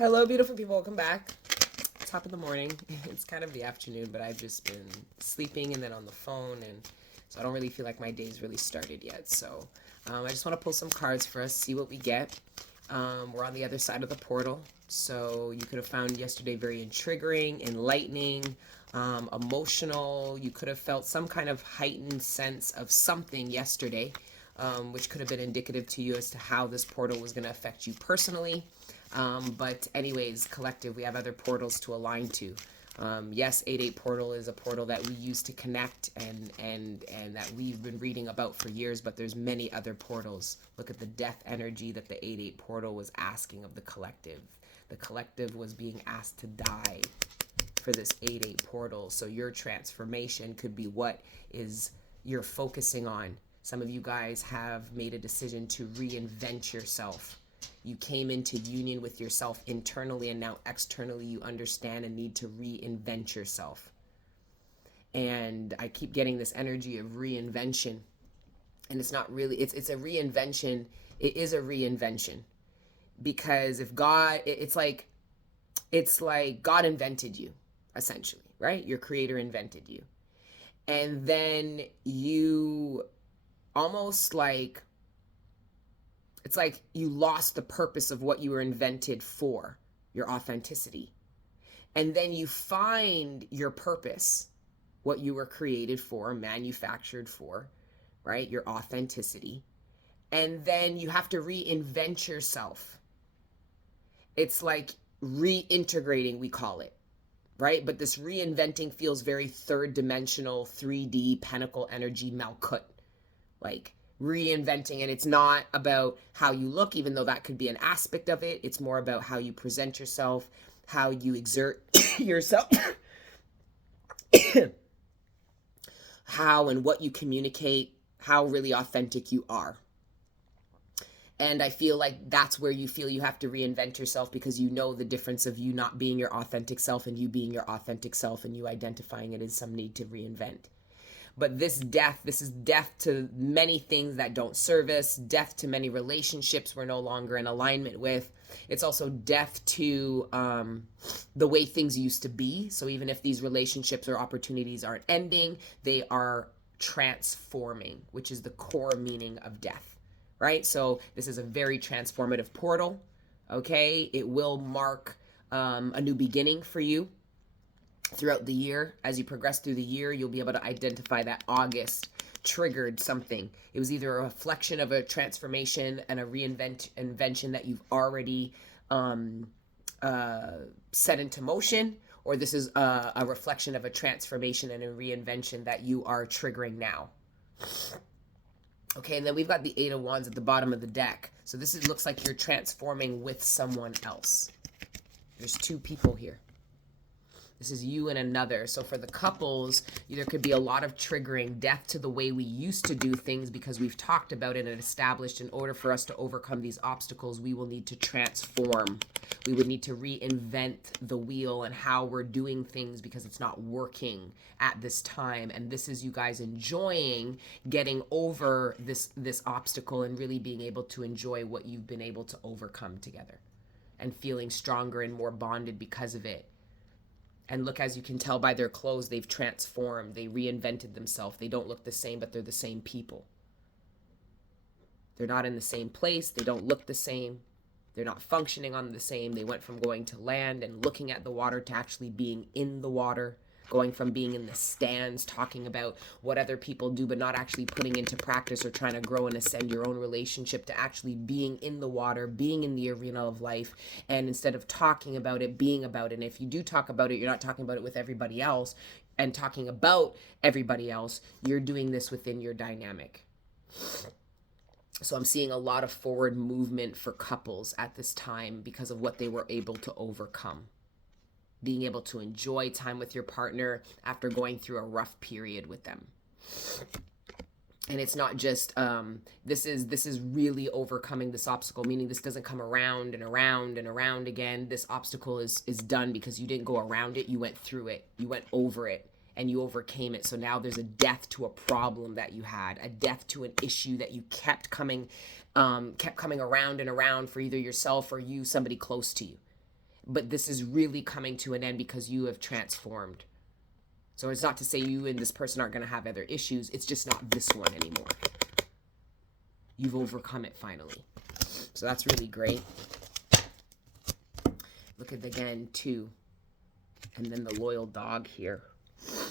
Hello, beautiful people. Welcome back. Top of the morning. It's kind of the afternoon, but I've just been sleeping and then on the phone, and so I don't really feel like my day's really started yet. So I just want to pull some cards for us, see what we get. We're on the other side of the portal, so you could have found yesterday very intriguing, enlightening, emotional. You could have felt some kind of heightened sense of something yesterday, which could have been indicative to you as to how this portal was going to affect you personally. But anyways, collective, we have other portals to align to. Yes, 8-8 portal is a portal that we use to connect and that we've been reading about for years, but there's many other portals. Look at the death energy that the 8-8 portal was asking of the collective. The collective was being asked to die for this 8-8 portal. So your transformation could be what is you're focusing on. Some of you guys have made a decision to reinvent yourself. You came into union with yourself internally, and now externally you understand and need to reinvent yourself. And I keep getting this energy of reinvention, and it's not really, it's a reinvention. It is a reinvention, because if God, it's like God invented you, essentially, right? Your creator invented you, and then you almost like, it's like you lost the purpose of what you were invented for, your authenticity. And then you find your purpose, what you were created for, manufactured for, right? Your authenticity. And then you have to reinvent yourself. It's like reintegrating, we call it, right? But this reinventing feels very third dimensional, 3D, pentacle energy, Malkut, like reinventing. And it's not about how you look, even though that could be an aspect of it. It's more about how you present yourself, how you exert yourself, how and what you communicate, how really authentic you are. And I feel like that's where you feel you have to reinvent yourself, because you know the difference of you not being your authentic self and you being your authentic self, and you identifying it as some need to reinvent. But this is death to many things that don't serve us, death to many relationships we're no longer in alignment with. It's also death to the way things used to be. So even if these relationships or opportunities aren't ending, they are transforming, which is the core meaning of death, right? So this is a very transformative portal, okay? It will mark a new beginning for you. Throughout the year, as you progress through the year, you'll be able to identify that August triggered something. It was either a reflection of a transformation and a reinvention that you've already set into motion, or this is a reflection of a transformation and a reinvention that you are triggering now. Okay, and then we've got the 8 of Wands at the bottom of the deck. So this looks like you're transforming with someone else. There's 2 people here. This is you and another. So for the couples, there could be a lot of triggering death to the way we used to do things, because we've talked about it and established in order for us to overcome these obstacles, we will need to transform. We would need to reinvent the wheel and how we're doing things, because it's not working at this time. And this is you guys enjoying getting over this obstacle and really being able to enjoy what you've been able to overcome together, and feeling stronger and more bonded because of it. And look, as you can tell by their clothes, they've transformed. They reinvented themselves. They don't look the same, but they're the same people. They're not in the same place. They don't look the same. They're not functioning on the same. They went from going to land and looking at the water to actually being in the water. Going from being in the stands, talking about what other people do, but not actually putting into practice or trying to grow and ascend your own relationship, to actually being in the water, being in the arena of life. And instead of talking about it, being about it. And if you do talk about it, you're not talking about it with everybody else and talking about everybody else. You're doing this within your dynamic. So I'm seeing a lot of forward movement for couples at this time because of what they were able to overcome. Being able to enjoy time with your partner after going through a rough period with them. And it's not just, this is really overcoming this obstacle, meaning this doesn't come around and around and around again. This obstacle is done because you didn't go around it, you went through it, you went over it, and you overcame it. So now there's a death to a problem that you had, a death to an issue that you kept coming around and around for either yourself or somebody close to you. but this is really coming to an end because you have transformed. So it's not to say you and this person aren't going to have other issues. It's just not this one anymore. You've overcome it finally. So that's really great. Look at again, 2. And then the loyal dog here.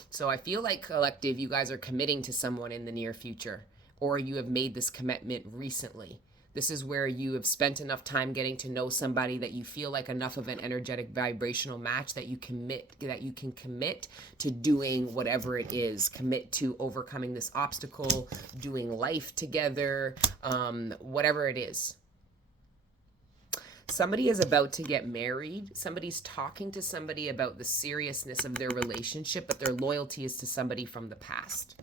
So I feel like, collective, you guys are committing to someone in the near future, or you have made this commitment recently. This is where you have spent enough time getting to know somebody that you feel like enough of an energetic vibrational match that you can commit to doing whatever it is. Commit to overcoming this obstacle, doing life together, whatever it is. Somebody is about to get married. Somebody's talking to somebody about the seriousness of their relationship, but their loyalty is to somebody from the past.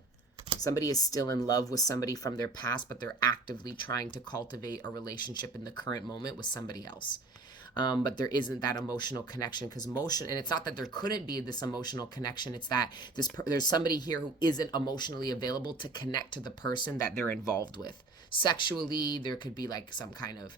Somebody is still in love with somebody from their past, but they're actively trying to cultivate a relationship in the current moment with somebody else. But there isn't that emotional connection, because emotion, and it's not that there couldn't be this emotional connection, it's that there's somebody here who isn't emotionally available to connect to the person that they're involved with. Sexually, there could be like some kind of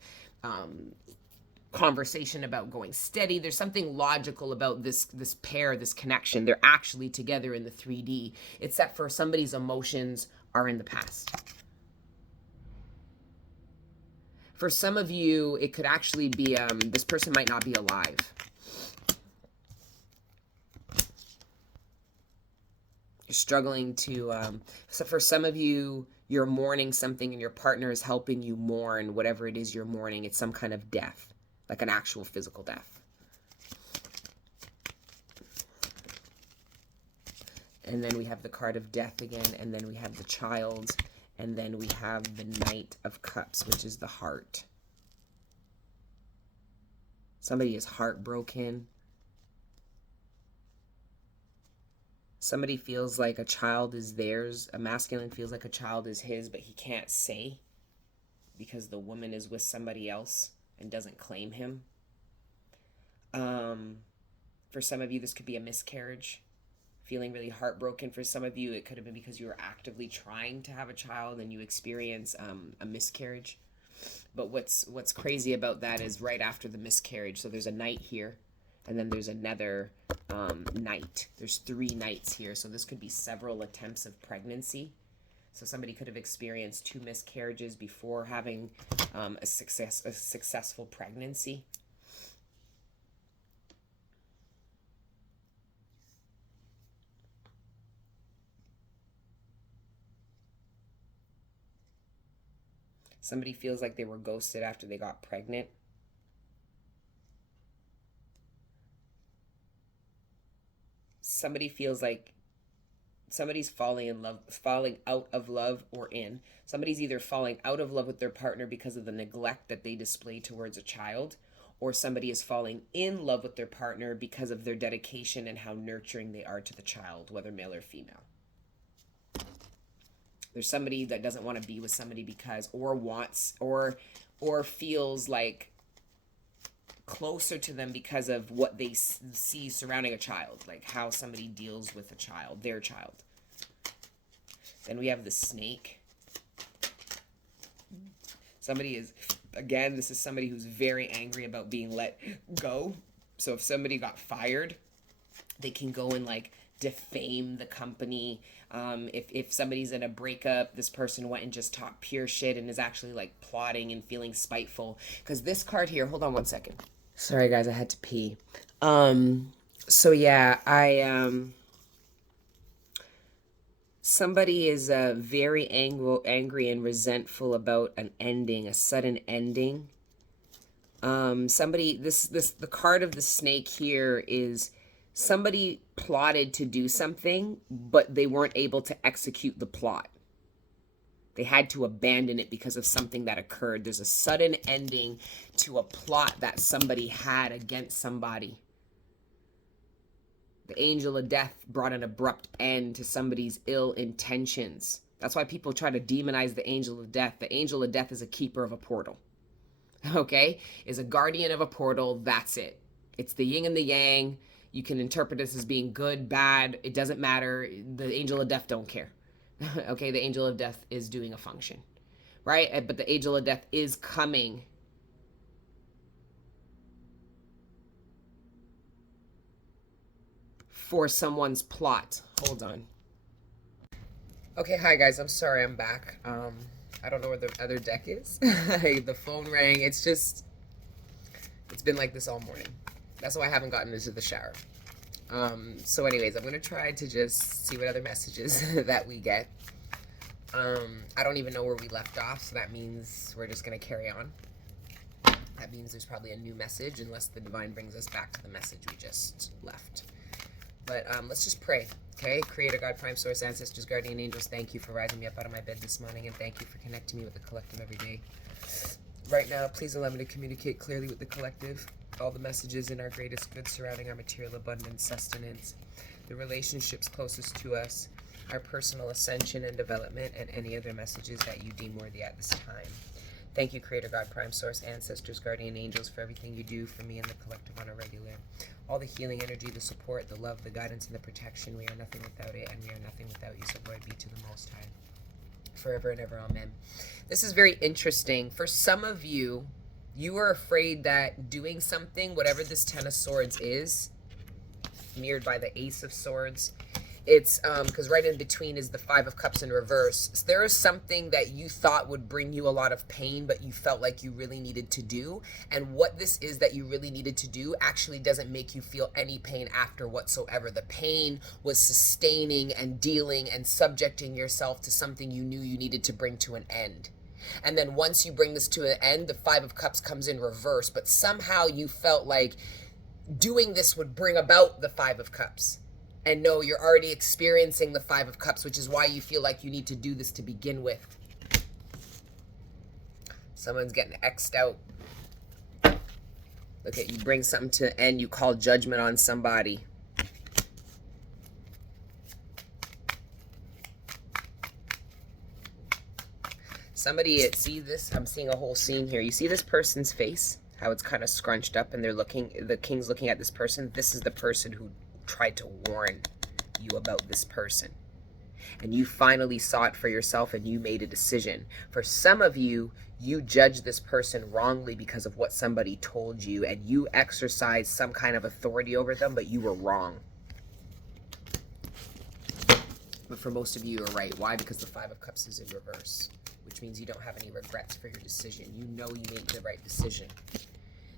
conversation about going steady. There's something logical about this pair, this connection. They're actually together in the 3D, except for somebody's emotions are in the past. For some of you, it could actually be this person might not be alive. You're struggling to so for some of you, you're mourning something and your partner is helping you mourn whatever it is you're mourning. It's some kind of death, like an actual physical death. And then we have the card of death again, and then we have the child, and then we have the Knight of Cups, which is the heart. Somebody is heartbroken. Somebody feels like a child is theirs. A masculine feels like a child is his, but he can't say because the woman is with somebody else and doesn't claim him. For some of you, this could be a miscarriage. Feeling really heartbroken. For some of you, it could have been because you were actively trying to have a child and you experience a miscarriage. But what's crazy about that is right after the miscarriage, so there's a knight here, and then there's another knight. There's 3 knights here, so this could be several attempts of pregnancy. So somebody could have experienced 2 miscarriages before having a successful pregnancy. Somebody feels like they were ghosted after they got pregnant. Somebody feels like somebody's falling out of love or in. Somebody's either falling out of love with their partner because of the neglect that they display towards a child, or somebody is falling in love with their partner because of their dedication and how nurturing they are to the child, whether male or female. There's somebody that doesn't want to be with somebody because, or wants, or feels like closer to them because of what they see surrounding a child, like how somebody deals with a child, their child. Then we have the snake. Somebody is, again, this is somebody who's very angry about being let go. So if somebody got fired, they can go and like defame the company. If somebody's in a breakup, this person went and just talked pure shit and is actually like plotting and feeling spiteful. Because this card here, hold on one second. Sorry guys, I had to pee. So yeah, somebody is very angry and resentful about an ending, a sudden ending. The card of the snake here is somebody plotted to do something, but they weren't able to execute the plot. They had to abandon it because of something that occurred. There's a sudden ending to a plot that somebody had against somebody. The angel of death brought an abrupt end to somebody's ill intentions. That's why people try to demonize the angel of death. The angel of death is a keeper of a portal. Okay? Is a guardian of a portal. That's it. It's the yin and the yang. You can interpret this as being good, bad. It doesn't matter. The angel of death don't care. Okay, the angel of death is doing a function, right? But the angel of death is coming for someone's plot. Hold on. Okay, hi guys, I'm sorry I'm back. I don't know where the other deck is. The phone rang. It's been like this all morning. That's why I haven't gotten into the shower. So anyways, I'm going to try to just see what other messages that we get. I don't even know where we left off, so that means we're just going to carry on. That means there's probably a new message, unless the divine brings us back to the message we just left. But let's just pray, okay? Creator, God, Prime Source, Ancestors, Guardian Angels, thank you for rising me up out of my bed this morning, and thank you for connecting me with the collective every day. Right now, please allow me to communicate clearly with the collective, all the messages in our greatest good surrounding our material abundance, sustenance, the relationships closest to us, our personal ascension and development, and any other messages that you deem worthy at this time. Thank you, Creator, God, Prime Source, Ancestors, Guardian Angels, for everything you do for me and the collective on a regular. All the healing energy, the support, the love, the guidance, and the protection. We are nothing without it, and we are nothing without you. So glory be to the Most High, forever and ever. Amen. This is very interesting. For some of you, you are afraid that doing something, whatever this Ten of Swords is, mirrored by the Ace of Swords, it's because right in between is the Five of Cups in reverse. So there is something that you thought would bring you a lot of pain, but you felt like you really needed to do. And what this is that you really needed to do actually doesn't make you feel any pain after whatsoever. The pain was sustaining and dealing and subjecting yourself to something you knew you needed to bring to an end. And then once you bring this to an end, the Five of Cups comes in reverse. But somehow you felt like doing this would bring about the Five of Cups. And no, you're already experiencing the Five of Cups, which is why you feel like you need to do this to begin with. Someone's getting X'd out. Look at you, bring something to an end, you call judgment on somebody. Somebody, see this? I'm seeing a whole scene here. You see this person's face? How it's kind of scrunched up and they're looking, the king's looking at this person. This is the person who tried to warn you about this person, and you finally saw it for yourself and you made a decision. For some of you, you judged this person wrongly because of what somebody told you, and you exercised some kind of authority over them, but you were wrong. But for most of you, you're right. Why? Because the Five of Cups is in reverse, which means you don't have any regrets for your decision. You know you made the right decision.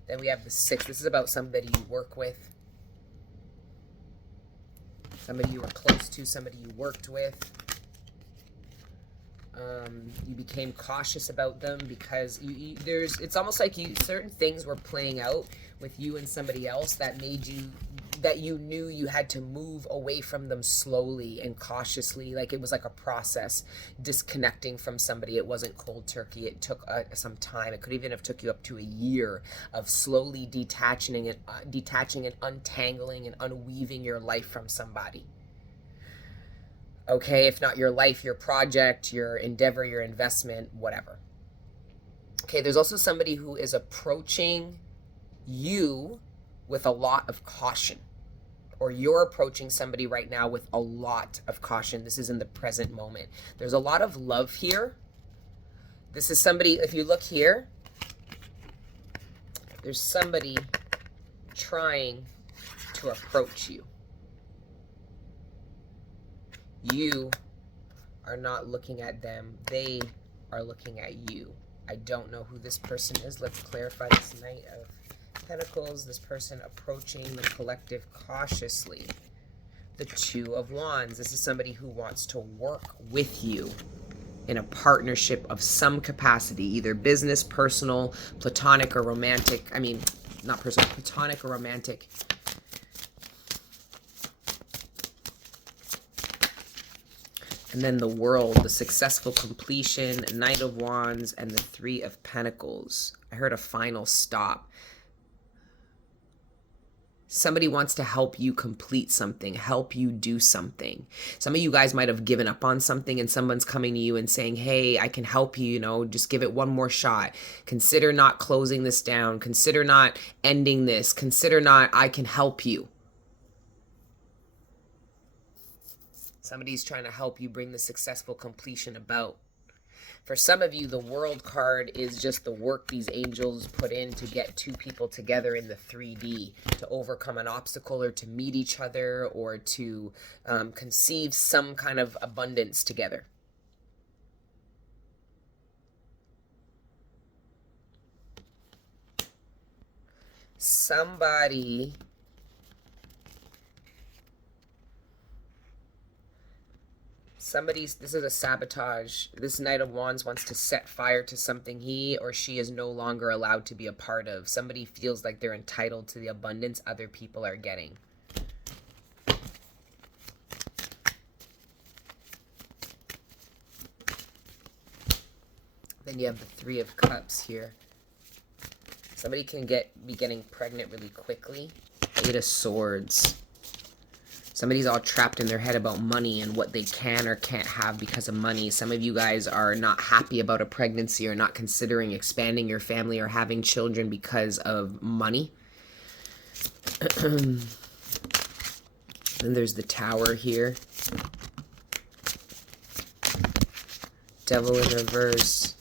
Then we have the Six. This is about somebody you work with, somebody you were close to, somebody you worked with. You became cautious about them because it's almost like certain things were playing out with you and somebody else that made you, that you knew you had to move away from them slowly and cautiously. Like it was like a process, disconnecting from somebody. It wasn't cold turkey. It took some time. It could even have took you up to a year of slowly detaching and untangling and unweaving your life from somebody. Okay, if not your life, your project, your endeavor, your investment, whatever. Okay, there's also somebody who is approaching you with a lot of caution, or you're approaching somebody right now with a lot of caution. This is in the present moment. There's a lot of love here. This is somebody, if you look here, there's somebody trying to approach you. You are not looking at them. They are looking at you. I don't know who this person is. Let's clarify this Knight of Pentacles. This person approaching the collective cautiously. The Two of Wands. This is somebody who wants to work with you in a partnership of some capacity, either business, personal, platonic, or romantic. I mean, not personal, platonic or romantic. And then the World, the successful completion, Knight of Wands, and the Three of Pentacles. I heard a final stop. Somebody wants to help you complete something, help you do something. Some of you guys might have given up on something and someone's coming to you and saying, hey, I can help you, just give it one more shot. Consider not closing this down. Consider not ending this. Consider not, I can help you. Somebody's trying to help you bring the successful completion about. For some of you, the World card is just the work these angels put in to get two people together in the 3D, to overcome an obstacle or to meet each other or to conceive some kind of abundance together. This is a sabotage. This Knight of Wands wants to set fire to something he or she is no longer allowed to be a part of. Somebody feels like they're entitled to the abundance other people are getting. Then you have the Three of Cups here. Somebody can be getting pregnant really quickly. Eight of Swords. Somebody's all trapped in their head about money and what they can or can't have because of money. Some of you guys are not happy about a pregnancy or not considering expanding your family or having children because of money. Then there's the Tower here. Devil in reverse.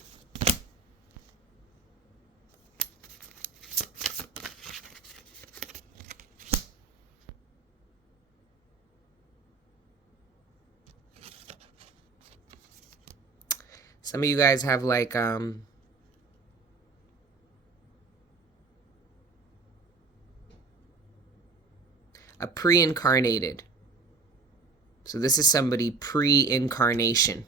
Some of you guys have like a pre-incarnated. So this is somebody pre-incarnation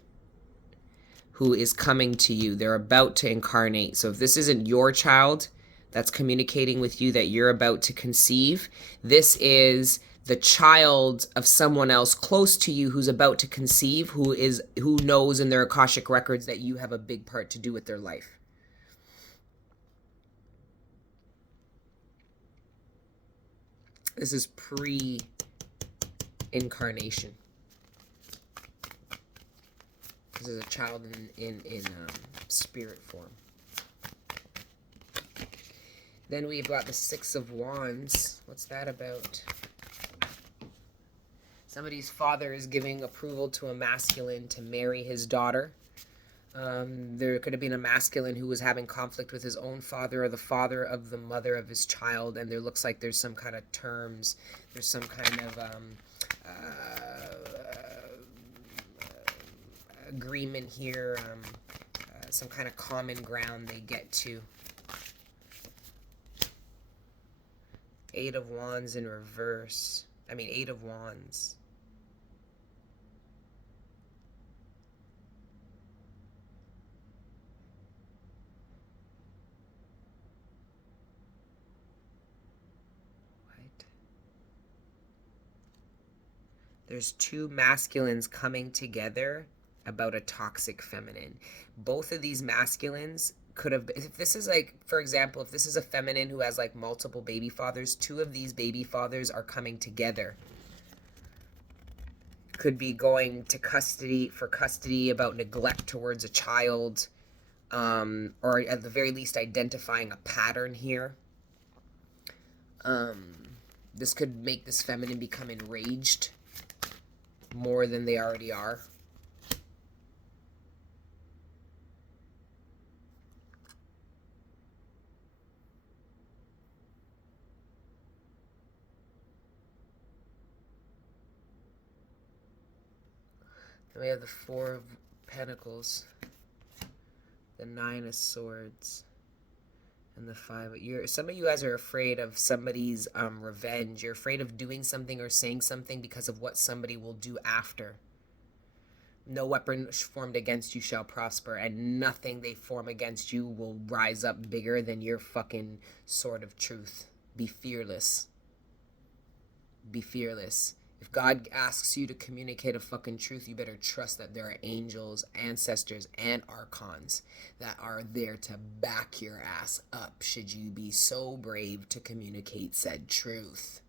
who is coming to you. They're about to incarnate. So if this isn't your child that's communicating with you that you're about to conceive, this is the child of someone else close to you who's about to conceive, who knows in their Akashic records that you have a big part to do with their life. This is pre-incarnation. This is a child in spirit form. Then we've got the Six of Wands. What's that about? Somebody's father is giving approval to a masculine to marry his daughter. There could have been a masculine who was having conflict with his own father or the father of the mother of his child, and there looks like there's some kind of terms. There's some kind of agreement here, some kind of common ground they get to. Eight of Wands in reverse. Eight of Wands. There's two masculines coming together about a toxic feminine. Both of these masculines could have, if this is like, for example, if this is a feminine who has like multiple baby fathers, two of these baby fathers are coming together. Could be going to custody about neglect towards a child, or at the very least identifying a pattern here. This could make this feminine become enraged more than they already are. Then we have the Four of Pentacles, the Nine of Swords, and the Five. Some of you guys are afraid of somebody's revenge. You're afraid of doing something or saying something because of what somebody will do after. No weapon formed against you shall prosper, and nothing they form against you will rise up bigger than your fucking sword of truth. Be fearless. Be fearless. If God asks you to communicate a fucking truth, you better trust that there are angels, ancestors, and archons that are there to back your ass up should you be so brave to communicate said truth.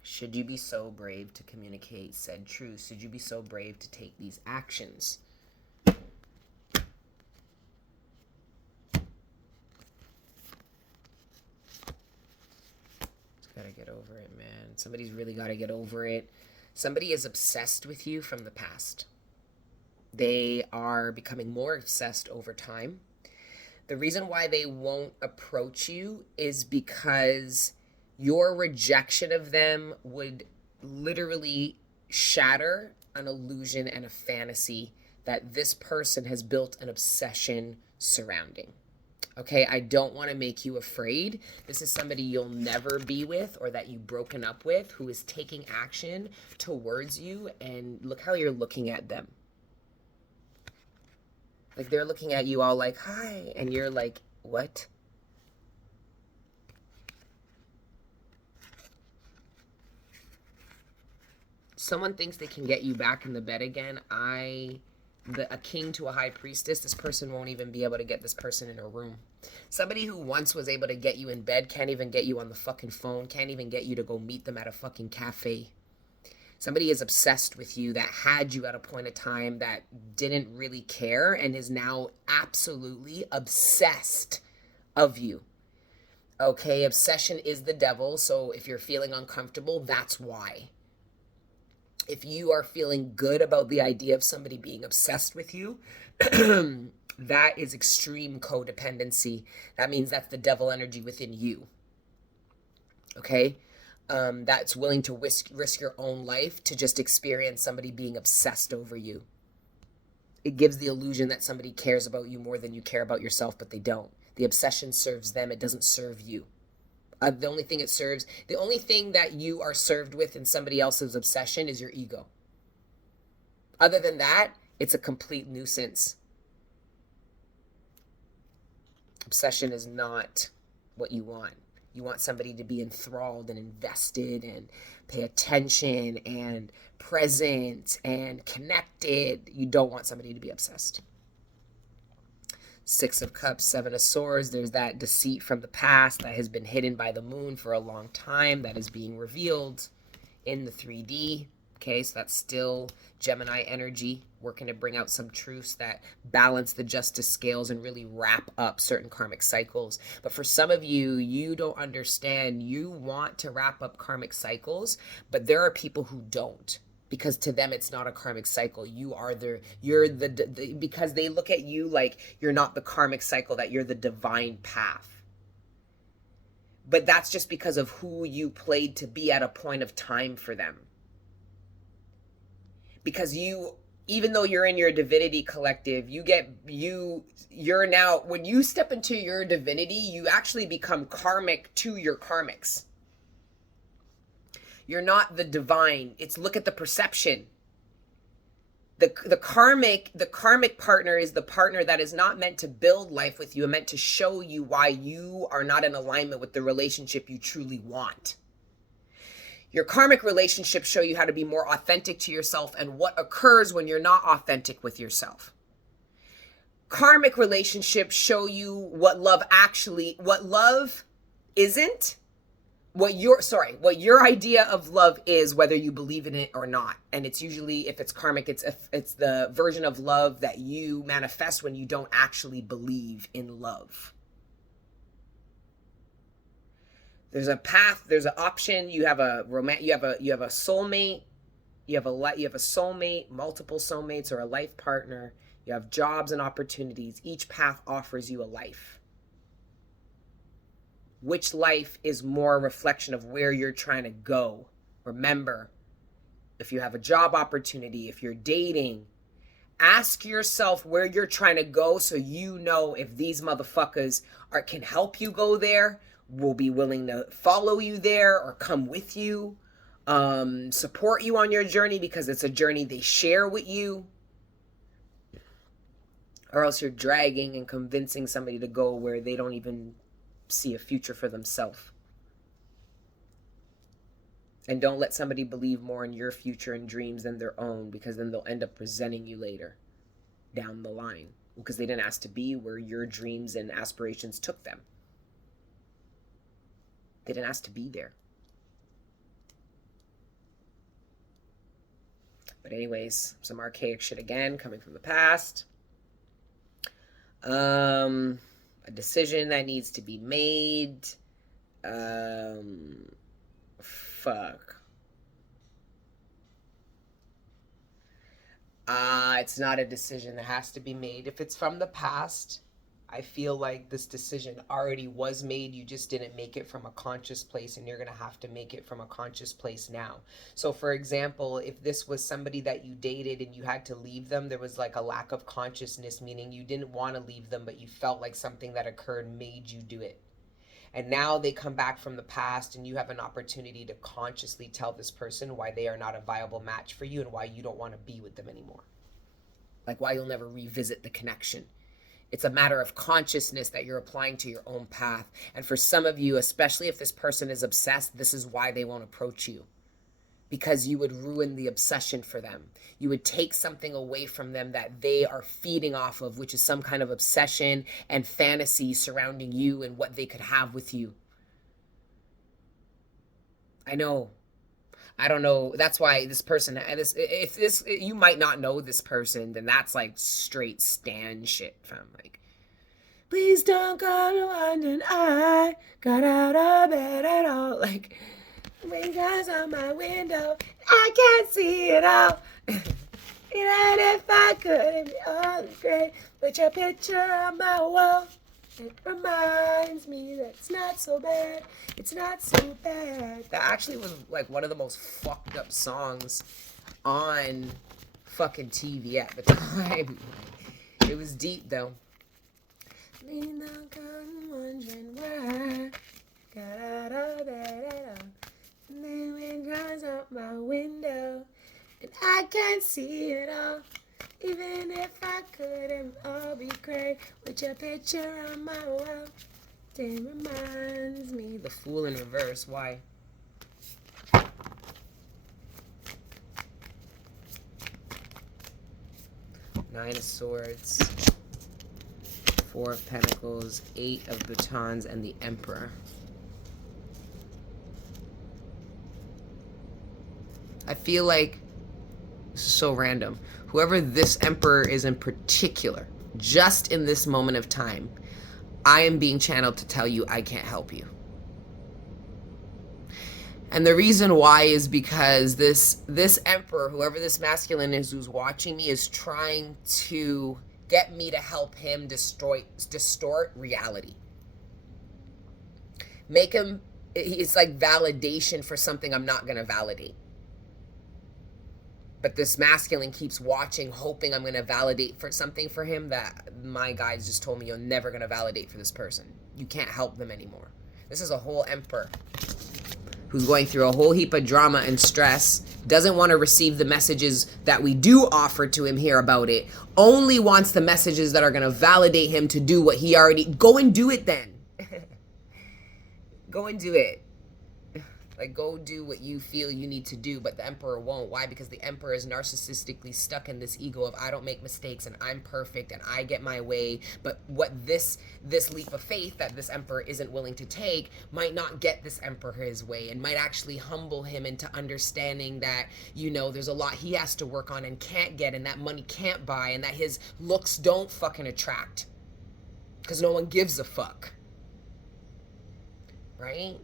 Should you be so brave to communicate said truth? Should you be so brave to take these actions? Gotta get over it, man. Somebody's really gotta get over it. Somebody is obsessed with you from the past. They are becoming more obsessed over time. The reason why they won't approach you is because your rejection of them would literally shatter an illusion and a fantasy that this person has built an obsession surrounding. Okay, I don't want to make you afraid. This is somebody you'll never be with or that you've broken up with who is taking action towards you, and look how you're looking at them. Like they're looking at you all like, hi, and you're like, what? Someone thinks they can get you back in the bed again. A king to a high priestess, this person won't even be able to get this person in a room. Somebody who once was able to get you in bed can't even get you on the fucking phone, can't even get you to go meet them at a fucking cafe. Somebody is obsessed with you that had you at a point of time that didn't really care and is now absolutely obsessed of you. Okay, obsession is the devil, so if you're feeling uncomfortable, that's why. If you are feeling good about the idea of somebody being obsessed with you, that is extreme codependency. That means that's the devil energy within you. Okay? That's willing to risk your own life to just experience somebody being obsessed over you. It gives the illusion that somebody cares about you more than you care about yourself, but they don't. The obsession serves them. It doesn't serve you. The only thing that you are served with in somebody else's obsession is your ego. Other than that, it's a complete nuisance. Obsession is not what you want. You want somebody to be enthralled and invested and pay attention and present and connected. You don't want somebody to be obsessed. Six of Cups, Seven of Swords. There's that deceit from the past that has been hidden by the moon for a long time that is being revealed in the 3D. Okay, so that's still Gemini energy, working to bring out some truths that balance the justice scales and really wrap up certain karmic cycles. But for some of you, you don't understand. You want to wrap up karmic cycles, but there are people who don't. Because to them, it's not a karmic cycle. Because they look at you like you're not the karmic cycle, that you're the divine path. But that's just because of who you played to be at a point of time for them. Because even though you're in your divinity collective, you're now, when you step into your divinity, you actually become karmic to your karmics. You're not the divine. It's look at the perception. The karmic partner is the partner that is not meant to build life with you, meant to show you why you are not in alignment with the relationship you truly want. Your karmic relationships show you how to be more authentic to yourself and what occurs when you're not authentic with yourself. Karmic relationships show you what love isn't. What your idea of love is, whether you believe in it or not. And it's usually, if it's karmic, it's the version of love that you manifest when you don't actually believe in love. There's a path, there's an option. You have a soulmate, you have a soulmate, multiple soulmates, or a life partner. You have jobs and opportunities. Each path offers you a life. Which life is more a reflection of where you're trying to go? Remember, if you have a job opportunity, if you're dating, ask yourself where you're trying to go, so you know if these motherfuckers can help you go there, will be willing to follow you there or come with you, support you on your journey because it's a journey they share with you, or else you're dragging and convincing somebody to go where they don't even see a future for themselves. And don't let somebody believe more in your future and dreams than their own, because then they'll end up resenting you later down the line because they didn't ask to be where your dreams and aspirations took them. They didn't ask to be there. But anyways, some archaic shit again coming from the past. A decision that needs to be made. It's not a decision that has to be made. If it's from the past, I feel like this decision already was made. You just didn't make it from a conscious place, and you're going to have to make it from a conscious place now. So, for example, if this was somebody that you dated and you had to leave them, there was like a lack of consciousness, meaning you didn't want to leave them, but you felt like something that occurred made you do it. And now they come back from the past, and you have an opportunity to consciously tell this person why they are not a viable match for you and why you don't want to be with them anymore. Like why you'll never revisit the connection. It's a matter of consciousness that you're applying to your own path. And for some of you, especially if this person is obsessed, this is why they won't approach you. Because you would ruin the obsession for them. You would take something away from them that they are feeding off of, which is some kind of obsession and fantasy surrounding you and what they could have with you. I know. I don't know. That's why this person, if this, you might not know this person, then that's like straight Stan shit from like, please don't go to London, I got out of bed at all. Like, windows on my window, I can't see it all. Even if I could, it'd be all great. Put your picture on my wall. It reminds me that it's not so bad. It's not so bad. That actually was like one of the most fucked up songs on fucking TV at the time. It was deep though. Lean on cotton, wondering why. Got out of bed at all. And then wind dries out my window. And I can't see it all. Even if I could, it would all be great. With your picture on my wall. It reminds me. The Fool in reverse. Why? Nine of Swords. Four of Pentacles. Eight of Batons. And the Emperor. I feel like this is so random. Whoever this Emperor is in particular, just in this moment of time, I am being channeled to tell you I can't help you. And the reason why is because this Emperor, whoever this masculine is who's watching me, is trying to get me to help him distort reality. Make him, it's like validation for something I'm not going to validate. But this masculine keeps watching, hoping I'm going to validate for something for him that my guides just told me you're never going to validate for this person. You can't help them anymore. This is a whole Emperor who's going through a whole heap of drama and stress, doesn't want to receive the messages that we do offer to him here about it, only wants the messages that are going to validate him to do what he already... Go and do it then. Go and do it. Like, go do what you feel you need to do, but the Emperor won't. Why? Because the Emperor is narcissistically stuck in this ego of I don't make mistakes and I'm perfect and I get my way. But what this leap of faith that this Emperor isn't willing to take might not get this Emperor his way and might actually humble him into understanding that, you know, there's a lot he has to work on and can't get and that money can't buy and that his looks don't fucking attract. Because no one gives a fuck. Right?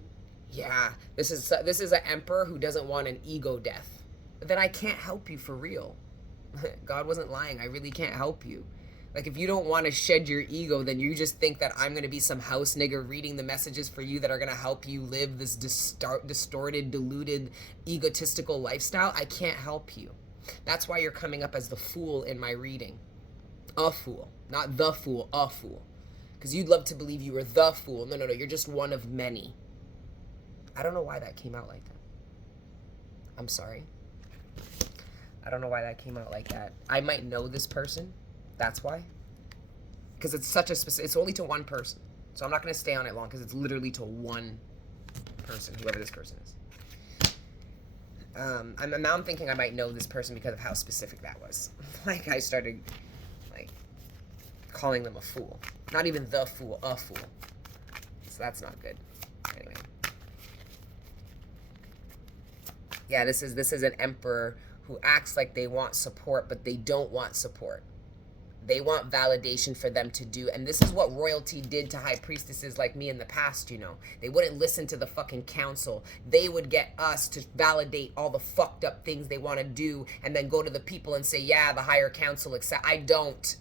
Yeah, this is an Emperor who doesn't want an ego death. Then I can't help you for real. God wasn't lying. I really can't help you. Like, if you don't want to shed your ego, then you just think that I'm going to be some house nigger reading the messages for you that are going to help you live this distorted, deluded, egotistical lifestyle. I can't help you. That's why you're coming up as the Fool in my reading. A fool. Not the fool, a fool. Because you'd love to believe you were the fool. No, you're just one of many. I don't know why that came out like that. I'm sorry. I don't know why that came out like that. I might know this person. That's why. Because it's such a specific... It's only to one person. So I'm not going to stay on it long because it's literally to one person, whoever this person is. Now I'm thinking I might know this person because of how specific that was. Like, I started, like, calling them a fool. Not even the fool, a fool. So that's not good. Anyway. Yeah, this is an Emperor who acts like they want support, but they don't want support. They want validation for them to do. And this is what royalty did to high priestesses like me in the past, you know. They wouldn't listen to the fucking council. They would get us to validate all the fucked up things they want to do and then go to the people and say, yeah, the higher council accept. I don't.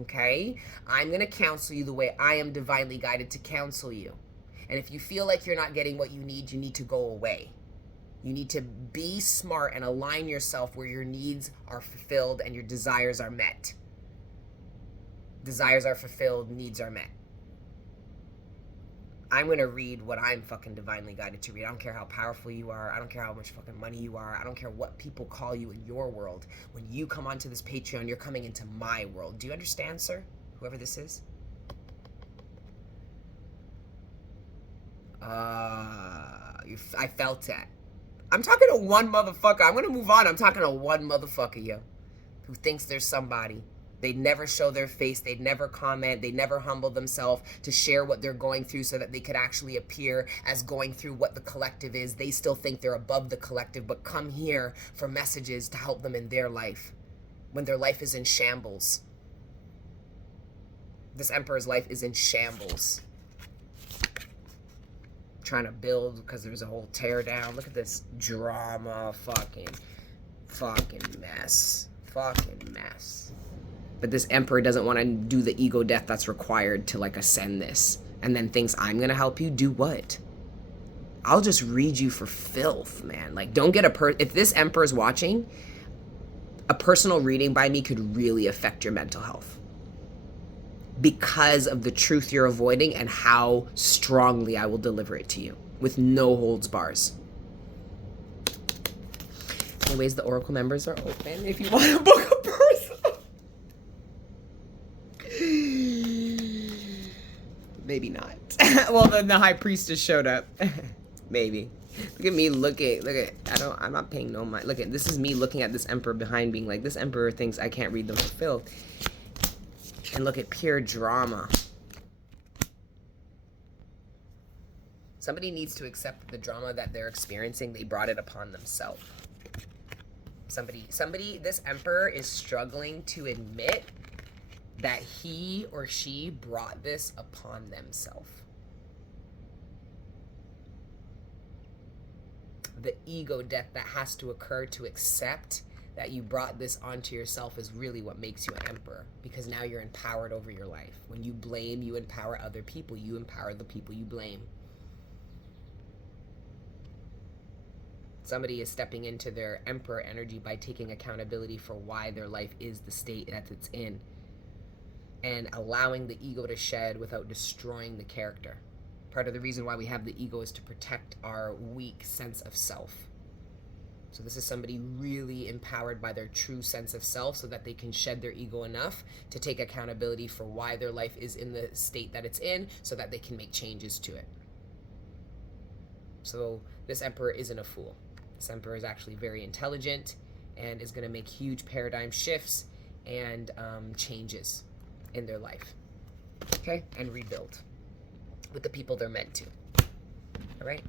Okay? I'm going to counsel you the way I am divinely guided to counsel you. And if you feel like you're not getting what you need to go away. You need to be smart and align yourself where your needs are fulfilled and your desires are met. Desires are fulfilled, needs are met. I'm going to read what I'm fucking divinely guided to read. I don't care how powerful you are. I don't care how much fucking money you are. I don't care what people call you in your world. When you come onto this Patreon, you're coming into my world. Do you understand, sir? Whoever this is? I felt that. I'm talking to one motherfucker. I'm going to move on. I'm talking to one motherfucker, yo, who thinks there's somebody. They never show their face. They never comment. They never humble themselves to share what they're going through so that they could actually appear as going through what the collective is. They still think they're above the collective, but come here for messages to help them in their life when their life is in shambles. This emperor's life is in shambles. Trying to build because there's a whole tear down. Look at this drama. Fucking mess. But this emperor doesn't want to do the ego death that's required to like ascend this, and then thinks I'm gonna help you. Do what? I'll just read you for filth, man. Like, don't get if this emperor's watching, a personal reading by me could really affect your mental health because of the truth you're avoiding and how strongly I will deliver it to you with no holds bars. Anyways, the Oracle members are open if you want to book a person. Maybe not. Well, then the high priestess showed up. Maybe. Look at me looking. I'm not paying no mind. Look at, this is me looking at this emperor behind being like, this emperor thinks I can't read them for filth. And look at pure drama. Somebody needs to accept the drama that they're experiencing. They brought it upon themselves. This emperor is struggling to admit that he or she brought this upon themselves. The ego death that has to occur to accept that you brought this onto yourself is really what makes you an emperor, because now you're empowered over your life. When you blame, you empower other people. You empower the people you blame. Somebody is stepping into their emperor energy by taking accountability for why their life is the state that it's in, and allowing the ego to shed without destroying the character. Part of the reason why we have the ego is to protect our weak sense of self. So this is somebody really empowered by their true sense of self so that they can shed their ego enough to take accountability for why their life is in the state that it's in so that they can make changes to it. So this emperor isn't a fool. This emperor is actually very intelligent and is going to make huge paradigm shifts and changes in their life. Okay? And rebuild with the people they're meant to. All right?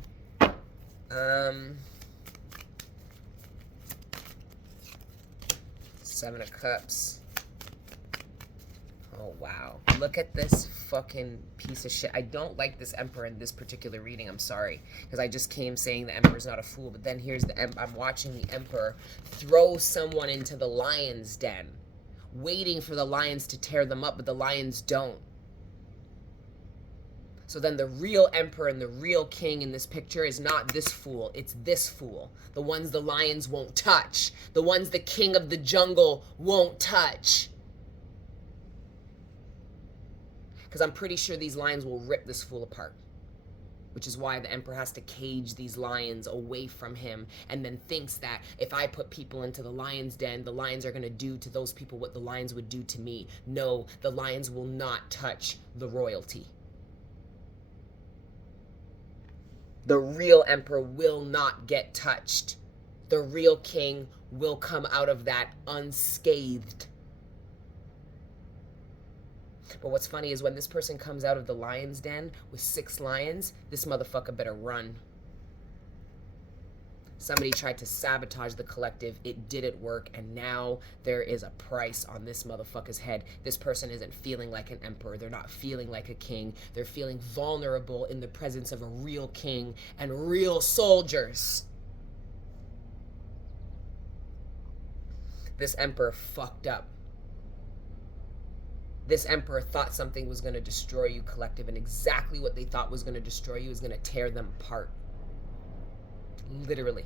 Seven of Cups. Oh, wow. Look at this fucking piece of shit. I don't like this emperor in this particular reading. I'm sorry. Because I just came saying the emperor's not a fool. But then here's I'm watching the emperor throw someone into the lion's den, waiting for the lions to tear them up, but the lions don't. So then the real emperor and the real king in this picture is not this fool, it's this fool. The ones the lions won't touch. The ones the king of the jungle won't touch. Because I'm pretty sure these lions will rip this fool apart. Which is why the emperor has to cage these lions away from him, and then thinks that if I put people into the lion's den, the lions are going to do to those people what the lions would do to me. No, the lions will not touch the royalty. The real emperor will not get touched. The real king will come out of that unscathed. But what's funny is when this person comes out of the lion's den with 6 lions, this motherfucker better run. Somebody tried to sabotage the collective. It didn't work. And now there is a price on this motherfucker's head. This person isn't feeling like an emperor. They're not feeling like a king. They're feeling vulnerable in the presence of a real king and real soldiers. This emperor fucked up. This emperor thought something was going to destroy you, collective, and exactly what they thought was going to destroy you is going to tear them apart. Literally.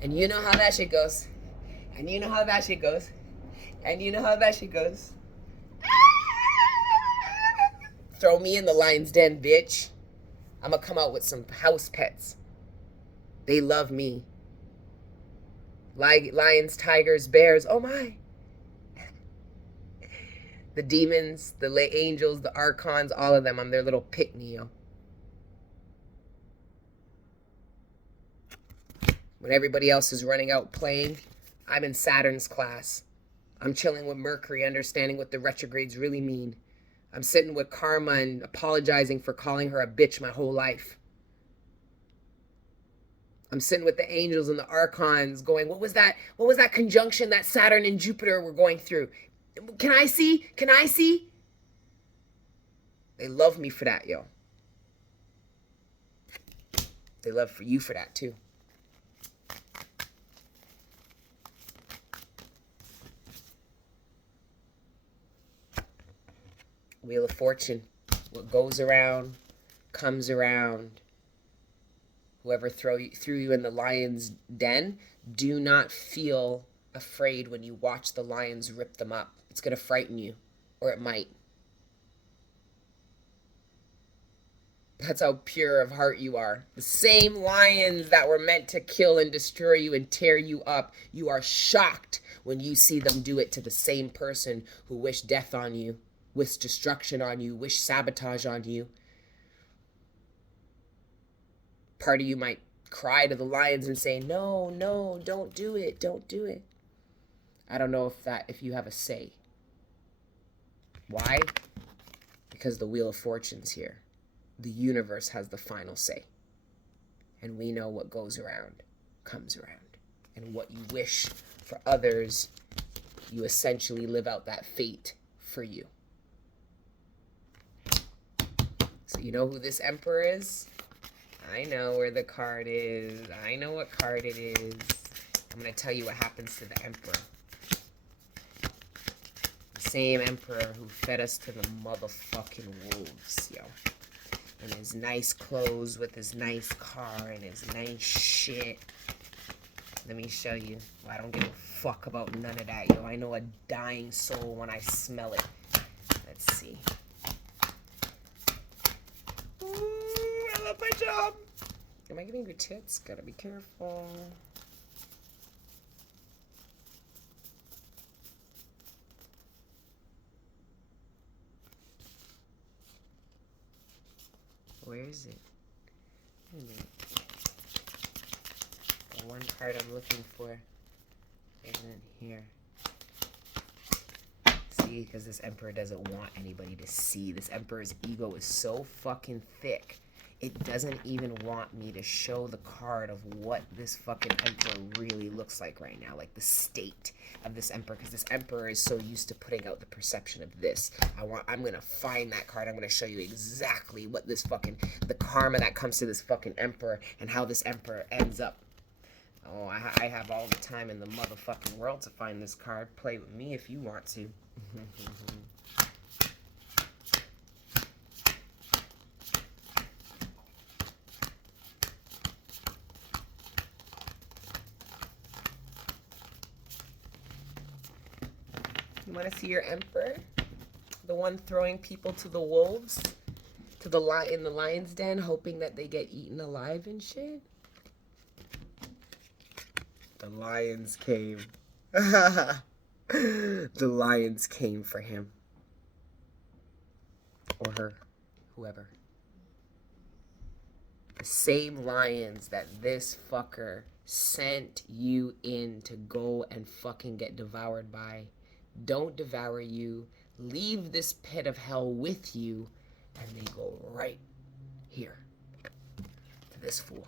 And you know how that shit goes. And you know how that shit goes. And you know how that shit goes. Throw me in the lion's den, bitch. I'm gonna come out with some house pets. They love me. Lions, tigers, bears, oh my. The demons, the angels, the archons, all of them, I'm their little pick-me, yo. When everybody else is running out playing, I'm in Saturn's class. I'm chilling with Mercury, understanding what the retrogrades really mean. I'm sitting with Karma and apologizing for calling her a bitch my whole life. I'm sitting with the angels and the archons going, what was that conjunction that Saturn and Jupiter were going through? Can I see? Can I see? They love me for that, yo. They love for you for that, too. Wheel of Fortune. What goes around, comes around. Whoever threw you in the lion's den, do not feel afraid when you watch the lions rip them up. It's going to frighten you, or it might. That's how pure of heart you are. The same lions that were meant to kill and destroy you and tear you up, you are shocked when you see them do it to the same person who wished death on you, wished destruction on you, wished sabotage on you. Part of you might cry to the lions and say, no, no, don't do it, don't do it. I don't know if you have a say. Why? Because the Wheel of Fortune's here. The universe has the final say. And we know what goes around comes around. And what you wish for others, you essentially live out that fate for you. So you know who this emperor is? I know where the card is. I know what card it is. I'm going to tell you what happens to the emperor. The same emperor who fed us to the motherfucking wolves, yo. In his nice clothes, with his nice car, and his nice shit. Let me show you. Well, I don't give a fuck about none of that, yo. I know a dying soul when I smell it. Let's see. I love my job. Am I getting your tits? Gotta be careful. Where is it? Wait a minute. The one card I'm looking for isn't here. See, because this emperor doesn't want anybody to see. This emperor's ego is so fucking thick. It doesn't even want me to show the card of what this fucking emperor really looks like right now. Like the state of this emperor. Because this emperor is so used to putting out the perception of this. I'm going to find that card. I'm going to show you exactly what this fucking, the karma that comes to this fucking emperor. And how this emperor ends up. Oh, I have all the time in the motherfucking world to find this card. Play with me if you want to. You want to see your emperor? The one throwing people to the wolves? To the in the lion's den, hoping that they get eaten alive and shit? The lions came. The lions came for him. Or her. Whoever. The same lions that this fucker sent you in to go and fucking get devoured by don't devour you, leave this pit of hell with you, and they go right here to this fool.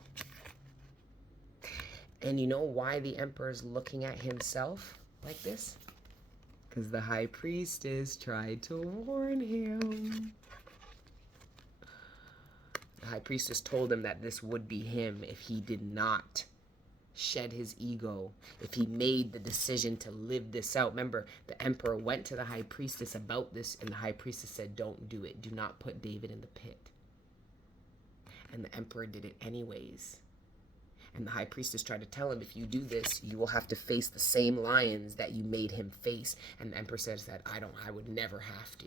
And you know why the emperor's looking at himself like this? Because the high priestess tried to warn him. The high priestess told him that this would be him if he did not shed his ego, if he made the decision to live this out. Remember, the emperor went to the high priestess about this, and the high priestess said, don't do it. Do not put David in the pit. And the emperor did it anyways. And the high priestess tried to tell him, if you do this, you will have to face the same lions that you made him face. And the emperor says that, I would never have to.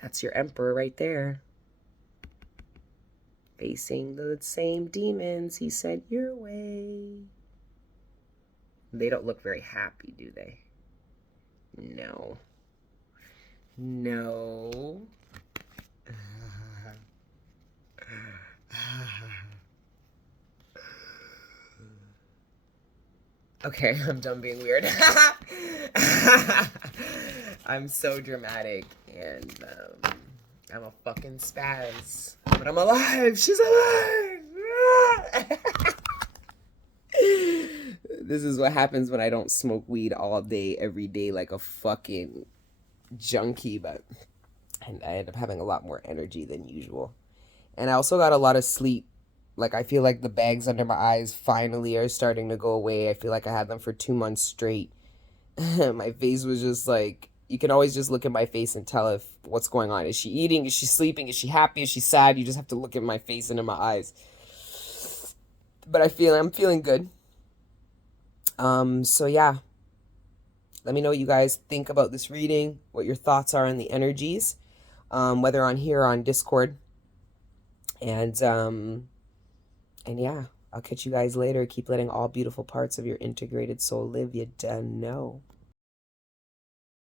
That's your emperor right there. Facing the same demons he sent your way. They don't look very happy, do they? No. No. Okay, I'm done being weird. I'm so dramatic, and I'm a fucking spaz. But I'm alive! She's alive! This is what happens when I don't smoke weed all day, every day, like a fucking junkie, but I end up having a lot more energy than usual. And I also got a lot of sleep. Like, I feel like the bags under my eyes finally are starting to go away. I feel like I had them for 2 months straight. My face was just like, you can always just look at my face and tell if what's going on. Is she eating? Is she sleeping? Is she happy? Is she sad? You just have to look at my face and in my eyes. But I'm feeling good. So yeah. Let me know what you guys think about this reading, what your thoughts are on the energies, whether on here or on Discord. And yeah, I'll catch you guys later. Keep letting all beautiful parts of your integrated soul live. You done know.